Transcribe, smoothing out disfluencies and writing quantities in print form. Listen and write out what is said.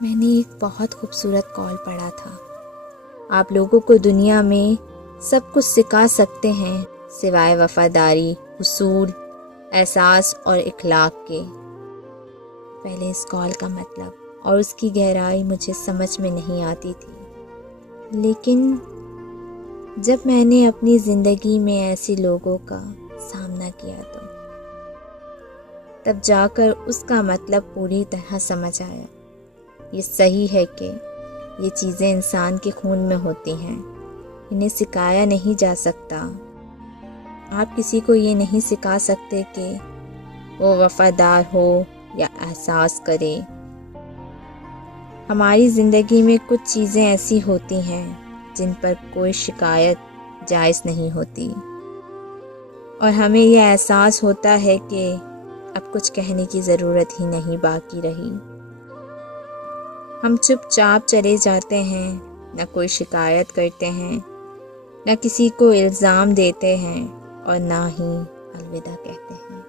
میں نے ایک بہت خوبصورت قول پڑھا تھا، آپ لوگوں کو دنیا میں سب کچھ سکھا سکتے ہیں سوائے وفاداری، اصول، احساس اور اخلاق کے۔ پہلے اس قول کا مطلب اور اس کی گہرائی مجھے سمجھ میں نہیں آتی تھی، لیکن جب میں نے اپنی زندگی میں ایسے لوگوں کا سامنا کیا تو تب جا کر اس کا مطلب پوری طرح سمجھ آیا۔ یہ صحیح ہے کہ یہ چیزیں انسان کے خون میں ہوتی ہیں، انہیں سکھایا نہیں جا سکتا۔ آپ کسی کو یہ نہیں سکھا سکتے کہ وہ وفادار ہو یا احساس کرے۔ ہماری زندگی میں کچھ چیزیں ایسی ہوتی ہیں جن پر کوئی شکایت جائز نہیں ہوتی، اور ہمیں یہ احساس ہوتا ہے کہ اب کچھ کہنے کی ضرورت ہی نہیں باقی رہی۔ ہم چپ چاپ چلے جاتے ہیں، نہ کوئی شکایت کرتے ہیں، نہ کسی کو الزام دیتے ہیں، اور نہ ہی الوداع کہتے ہیں۔